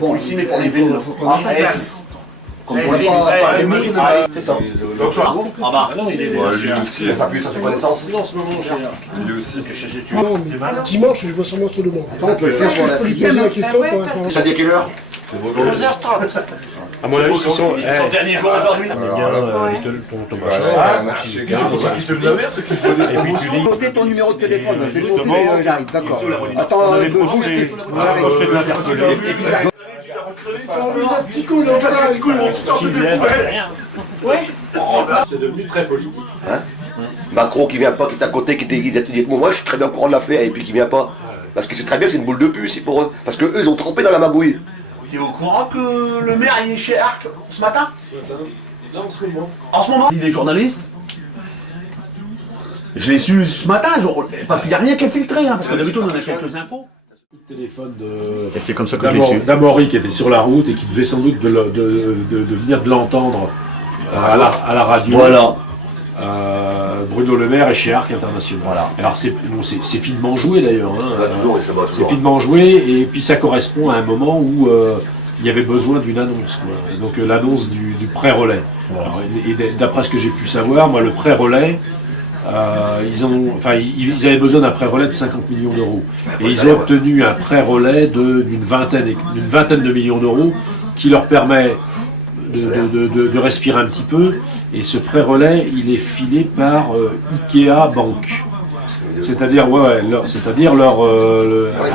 Bon, ici, mais pour les villes, AS. Comme pour les c'est ça. Donc, ça va. Ah bah, non, il est déjà lui aussi. Ça s'appuie sur ses connaissances. Non, en ce moment, lui aussi. Non, mais dimanche, je vois sûrement sur le monde. Attends, on peut le faire sur la Je peux 6ème. poser la question pour l'instant. Ça dit à quelle heure? 11h30. À mon avis, ils sont dernier jour aujourd'hui. Ton machin. C'est qui se fait de la merde, c'est qui se Et puis tu lis. Notez ton numéro de téléphone. Je vais le Justement. noter, j'arrive, d'accord. Attends, bouge plus. J'arrive de l'interpeller. C'est devenu très politique. Macron qui vient pas, qui est à côté, qui dit que moi je suis très bien au courant de l'affaire et puis qui vient pas. Parce que c'est très bien, c'est une boule de pu ici pour eux. Parce que eux ils ont trempé dans la magouille. T'es au courant que le maire il est chez Arc ce matin? Là, en ce moment. En ce moment? Il est journaliste. Je l'ai su ce matin, parce qu'il n'y a rien qui est filtré, hein, parce que d'habitude on a quelques infos. Le téléphone de c'est comme ça que je l'ai su. d'Amaury qui était sur la route et qui devait sans doute de venir de l'entendre à la radio. Voilà. Bruno Le Maire est chez Arc International. Voilà. Alors c'est finement joué d'ailleurs. Hein. C'est finement joué et puis ça correspond à un moment où il y avait besoin d'une annonce. Quoi. Donc l'annonce du pré-relais. Voilà. Et d'après ce que j'ai pu savoir, moi le pré-relais, ils avaient besoin d'un pré-relais de 50 millions d'euros. Et ils ont obtenu un pré-relais d'une vingtaine de millions d'euros qui leur permet de respirer un petit peu. Et ce pré-relais, il est filé par Ikea Bank. C'est-à-dire, un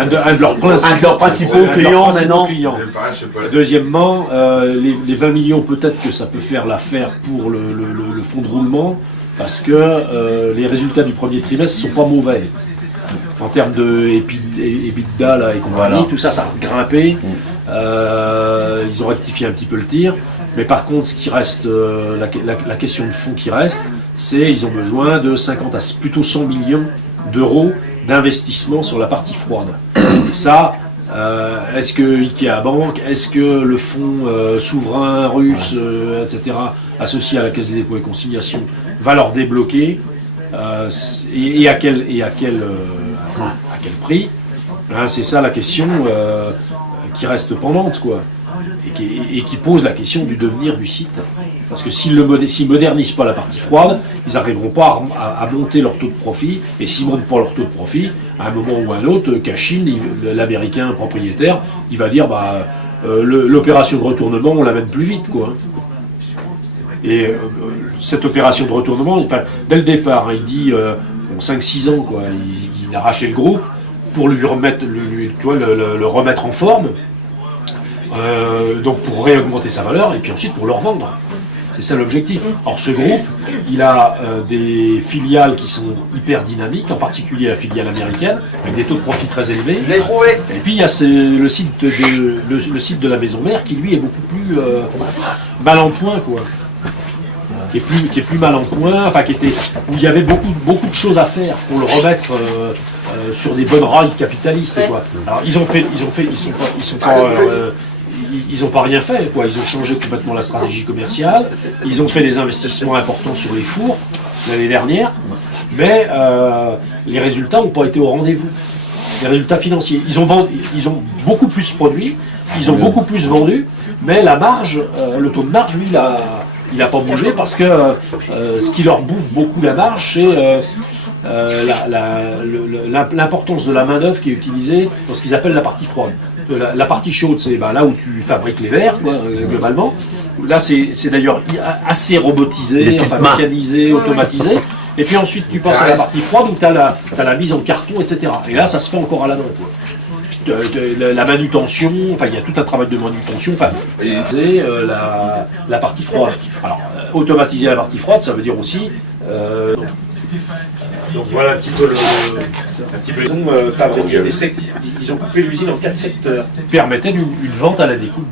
de leurs principaux clients maintenant. Deuxièmement, les 20 millions, peut-être que ça peut faire l'affaire pour le fonds de roulement, parce que les résultats du premier trimestre ne sont pas mauvais. En termes de EBITDA là, et compagnie, tout ça, ça a grimpé. Ils ont rectifié un petit peu le tir. Mais par contre, ce qui reste, la question de fond qui reste, c'est qu'ils ont besoin de 50 à plutôt 100 millions d'euros d'investissement sur la partie froide. Et ça, est-ce que Ikea Bank, est-ce que le fonds souverain russe, etc., associé à la Caisse des dépôts et consignations, va leur débloquer et à quel prix, hein, c'est ça la question qui reste pendante, quoi. Et qui pose la question du devenir du site. Parce que s'ils ne modernisent pas la partie froide, ils n'arriveront pas à monter leur taux de profit. Et s'ils ne montent pas leur taux de profit, à un moment ou à un autre, Cashin, l'américain propriétaire, il va dire l'opération de retournement, on l'amène plus vite, quoi. Et cette opération de retournement, dès le départ, hein, il dit 5-6 ans, quoi, il a arraché le groupe pour lui remettre, le remettre en forme. Donc pour réaugmenter sa valeur et puis ensuite pour le revendre. C'est ça l'objectif. Alors ce groupe, il a des filiales qui sont hyper dynamiques, en particulier la filiale américaine, avec des taux de profit très élevés. Je l'ai trouvé. Et puis il y a le site de la maison mère qui lui est beaucoup plus mal en point, quoi. Qui est plus mal en point, où il y avait beaucoup de choses à faire pour le remettre sur des bonnes rails capitalistes, quoi. Alors ils ont pas rien fait, quoi. Ils ont changé complètement la stratégie commerciale. Ils ont fait des investissements importants sur les fours l'année dernière, mais les résultats n'ont pas été au rendez-vous. Les résultats financiers. Ils ont beaucoup plus produit, ils ont beaucoup plus vendu, mais la marge, le taux de marge, lui, il n'a pas bougé parce que ce qui leur bouffe beaucoup la marge, c'est l'importance de la main-d'œuvre qui est utilisée dans ce qu'ils appellent la partie froide. La partie chaude, c'est là où tu fabriques les verres, quoi, globalement. Là, c'est d'ailleurs assez robotisé, mécanisé, automatisé. Et puis ensuite, tu passes à la partie froide où tu as la mise en carton, etc. Et là, ça se fait encore à la main, quoi. La manutention, il y a tout un travail de manutention, la partie froide. Alors, automatiser la partie froide, ça veut dire aussi... donc voilà un petit peu ils ont coupé l'usine en 4 secteurs, qui permettaient une vente à la découpe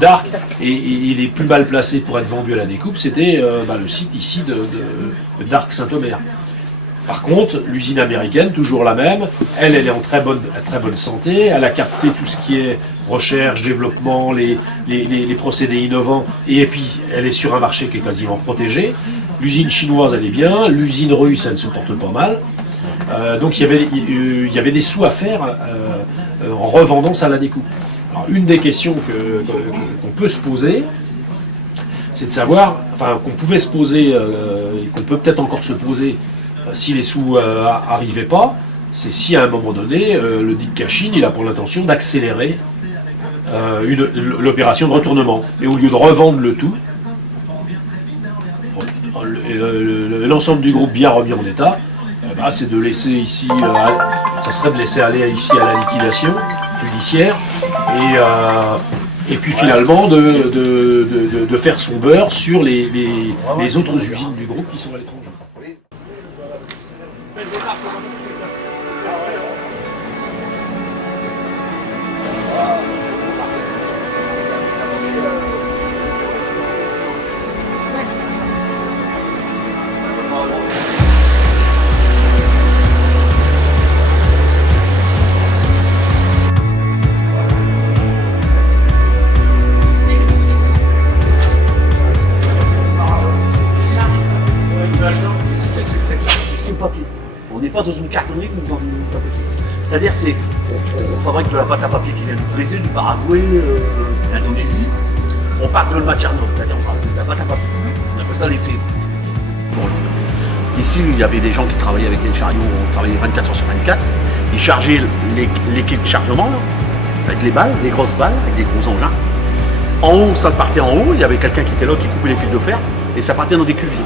d'Arc, et il est plus mal placé pour être vendu à la découpe, c'était le site ici d'Arc Saint-Omer. Par contre, l'usine américaine, toujours la même, elle est en très bonne santé, elle a capté tout ce qui est recherche, développement, les procédés innovants, et puis elle est sur un marché qui est quasiment protégé. L'usine chinoise, elle est bien, l'usine russe, elle se porte pas mal. Donc il y avait des sous à faire en revendant ça à la découpe. Alors, une des questions qu'on peut se poser, c'est de savoir, enfin qu'on pouvait se poser, et qu'on peut peut-être encore se poser si les sous n'arrivaient pas, c'est si à un moment donné, le dit Cashin, il a pour l'intention d'accélérer l'opération de retournement. Et au lieu de revendre le tout, l'ensemble du groupe bien remis en état, c'est de laisser ici, ça serait de laisser aller ici à la liquidation judiciaire et puis finalement de faire son beurre sur les autres usines du groupe qui sont à l'étranger. On n'est pas dans une cartonnerie ou dans une papeterie. C'est-à-dire on fabrique de la pâte à papier qui vient du Brésil, du Paraguay, de l'Indonésie. On parle de la matière noble, c'est-à-dire on parle de la pâte à papier. On appelle ça les fibres. Bon. Ici, il y avait des gens qui travaillaient avec les chariots, on travaillait 24 heures sur 24. Ils chargeaient l'équipe de chargement, là, avec les balles, les grosses balles, avec des gros engins. En haut, ça partait en haut, il y avait quelqu'un qui était là, qui coupait les fils de fer, et ça partait dans des cuviers.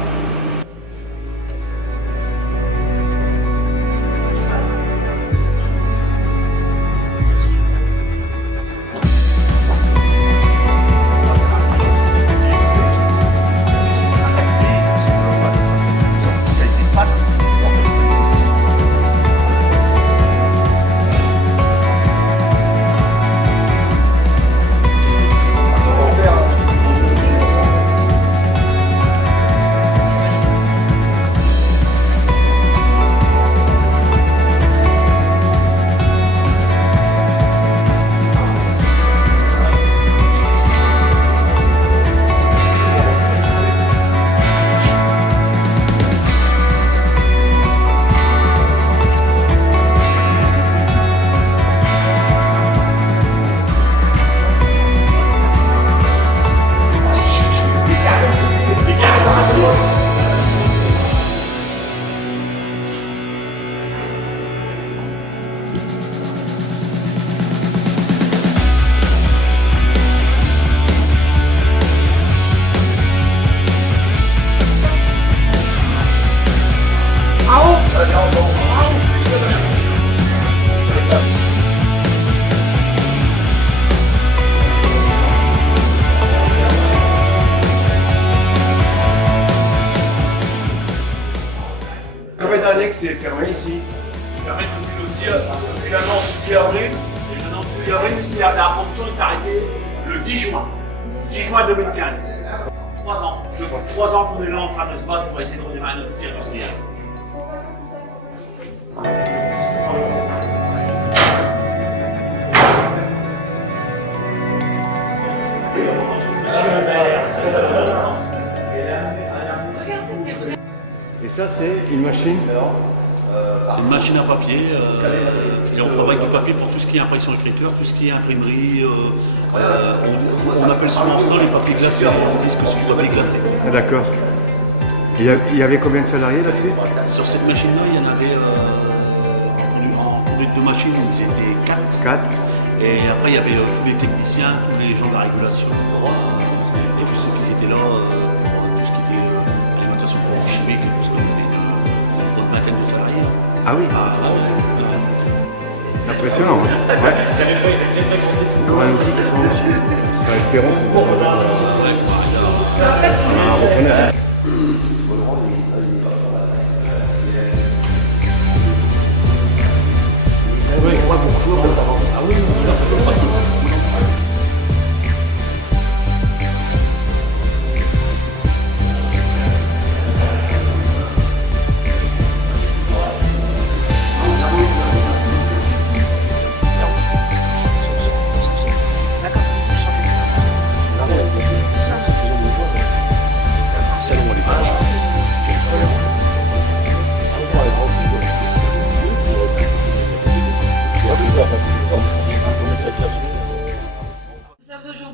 Combien d'années que c'est fermé ici? Fermé depuis l'annonce du 10 avril. Et l'annonce du 10 avril, c'est la production est arrêtée le 10 juin. 10 juin 2015. 3 ans. Depuis 3 ans qu'on est là en train de se battre pour essayer de redémarrer notre outil industriel. Et ça, c'est une machine? C'est une machine à papier et on fabrique du papier pour tout ce qui est impression-écriture, tout ce qui est imprimerie. On appelle souvent ça les papiers glacés. On dit que c'est du papier glacé. Ah, d'accord. Il y avait combien de salariés là-dessus? Sur cette machine-là, il y en avait en conduite de machine, ils étaient 4. 4. Et après, il y avait tous les techniciens, tous les gens de la régulation, et tous ceux qui étaient là pour tout ce qui était alimentation chimique et tout ça. On était une vingtaine de salariés. Ah oui. Impressionnant. Hein. Ouais. Encore un outil qui sont dessus. Enfin, espérons qu'on va avoir un repreneur.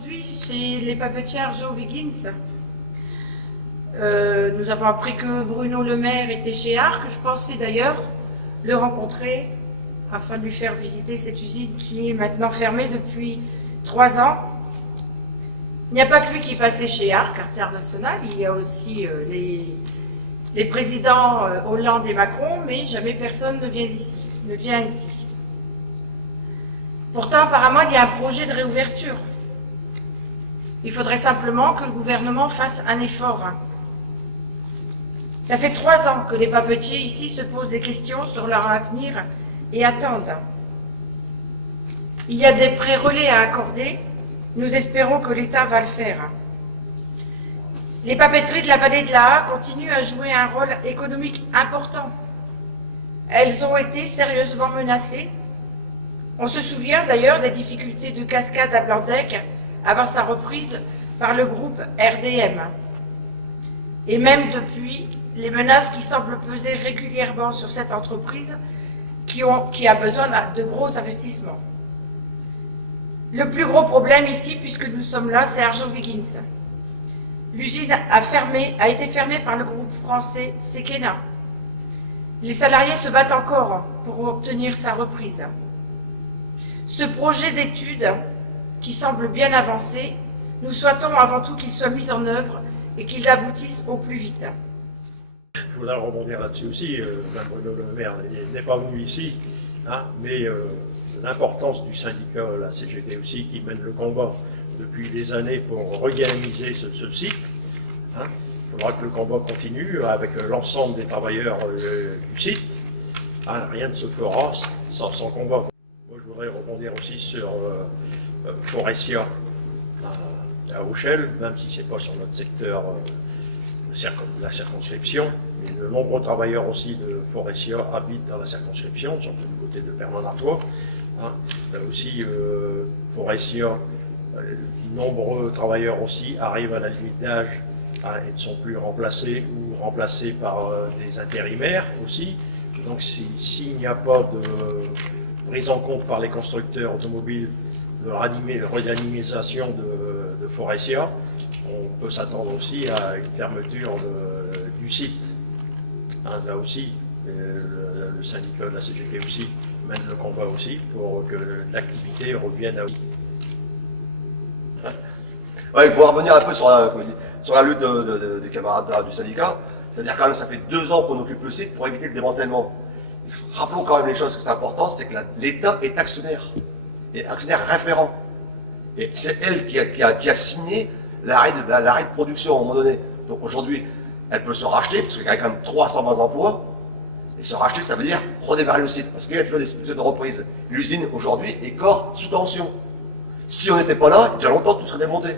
aujourd'hui chez les papetiers Arjo Wiggins. Nous avons appris que Bruno Le Maire était chez Arc. Je pensais d'ailleurs le rencontrer afin de lui faire visiter cette usine qui est maintenant fermée depuis 3 ans. Il n'y a pas que lui qui passait chez Arc International, il y a aussi les présidents Hollande et Macron, mais jamais personne ne vient ici. Pourtant, apparemment, il y a un projet de réouverture. Il faudrait simplement que le gouvernement fasse un effort. Ça fait 3 ans que les papetiers ici se posent des questions sur leur avenir et attendent. Il y a des prêts relais à accorder. Nous espérons que l'État va le faire. Les papeteries de la vallée de la Haye continuent à jouer un rôle économique important. Elles ont été sérieusement menacées. On se souvient d'ailleurs des difficultés de Cascade à Blandec avant sa reprise par le groupe RDM. Et même depuis, les menaces qui semblent peser régulièrement sur cette entreprise qui a besoin de gros investissements. Le plus gros problème ici, puisque nous sommes là, c'est Arjo Wiggins. L'usine a été fermée par le groupe français Sekena. Les salariés se battent encore pour obtenir sa reprise. Ce projet d'étude, qui semble bien avancé, nous souhaitons avant tout qu'il soit mis en œuvre et qu'il aboutisse au plus vite. Je voudrais rebondir là-dessus aussi. Mme Bruno Le Maire n'est pas venu ici, hein, mais l'importance du syndicat, la CGT aussi, qui mène le combat depuis des années pour redynamiser ce site. Hein. Il faudra que le combat continue avec l'ensemble des travailleurs du site. Hein, rien ne se fera sans combat. Moi, je voudrais rebondir aussi sur Forestia à Rochelle, même si ce n'est pas sur notre secteur de la circonscription. Mais de nombreux travailleurs aussi de Forestia habitent dans la circonscription, surtout du côté de Permanartois. Hein. Là aussi, Forestia, de nombreux travailleurs aussi arrivent à la limite d'âge et ne sont plus remplacés ou remplacés par des intérimaires aussi. Donc s'il n'y a pas de prise en compte par les constructeurs automobiles de redynamisation de Forestia, on peut s'attendre aussi à une fermeture du site. Hein, là aussi, le syndicat de la CGT aussi mène le combat aussi pour que l'activité revienne à... Ouais, il faut revenir un peu sur la lutte des camarades du syndicat. C'est-à-dire quand même, ça fait 2 ans qu'on occupe le site pour éviter le démantèlement. Rappelons quand même les choses que c'est important, c'est que l'État est actionnaire, et actionnaire référent. Et c'est elle qui a signé l'arrêt de production à un moment donné. Donc aujourd'hui, elle peut se racheter, parce qu'il y a quand même 320 emplois. Et se racheter, ça veut dire redémarrer le site, parce qu'il y a toujours des sujets de reprise. L'usine aujourd'hui est corps sous tension. Si on n'était pas là, déjà longtemps tout serait démonté.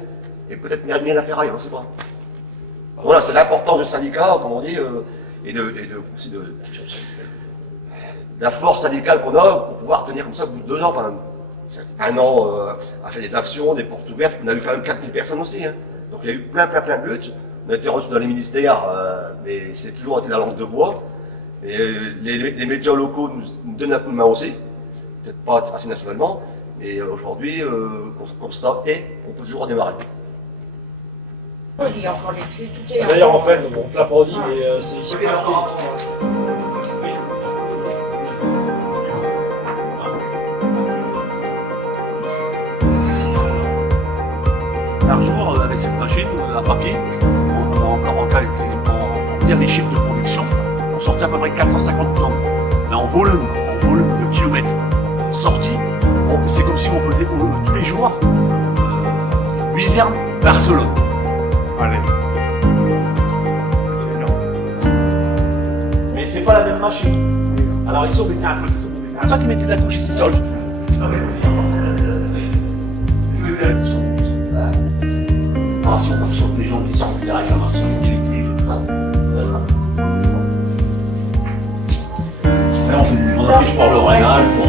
Et peut-être bien la ferraille, on ne sait pas. Voilà, c'est l'importance du syndicat, comme on dit, et de la force syndicale qu'on a pour pouvoir tenir comme ça au bout de 2 ans. Enfin, 1 an à faire des actions, des portes ouvertes. On a eu quand même 4000 personnes aussi. Hein. Donc il y a eu plein de luttes. On a été reçus dans les ministères, mais c'est toujours été la langue de bois. Et les médias locaux nous donnent un coup de main aussi. Peut-être pas assez nationalement, mais aujourd'hui, constat est on peut toujours redémarrer. Il y a encore les clés, tout est... D'ailleurs, en fait, on te l'applaudit, mais c'est ici. Par jour, avec cette machine à papier, pour dire les chiffres de production, on sortait à peu près 450 tonnes. Mais en volume de kilomètres sortis, c'est comme si on faisait tous les jours Luzerne, Barcelone. Allez. C'est énorme. Mais c'est pas la même machine. Alors ils ont mis un peu. C'est toi qui mettais de la couche ici, sol. Si on consomme les gens qui sont des réclamations électriques et tout ça. On affiche par l'Oréal pour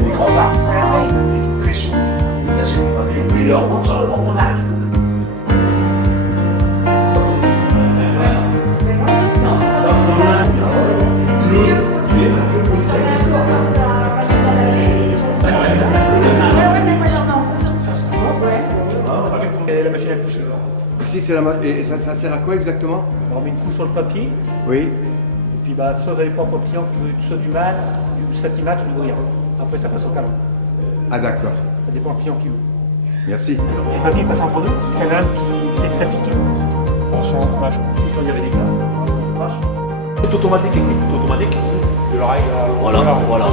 des grands parfums, des pressions, des achètes pas des leur sur le bon âge. la machine à coucher. Ici, et ça sert à quoi exactement? On met une couche sur le papier, Oui. et puis bah, soit vous avez pas pour le client qui veut soit du mat, du satimat ou du brillant. Après ça passe au canon. Ah d'accord. Ça dépend du client qui veut. Merci. Et le papier passe entre deux, il y en a un qui est statique. On s'en vache. Si quand il y avait des classes. Tout automatique avec des coups automatiques. De la règle à Voilà, voilà.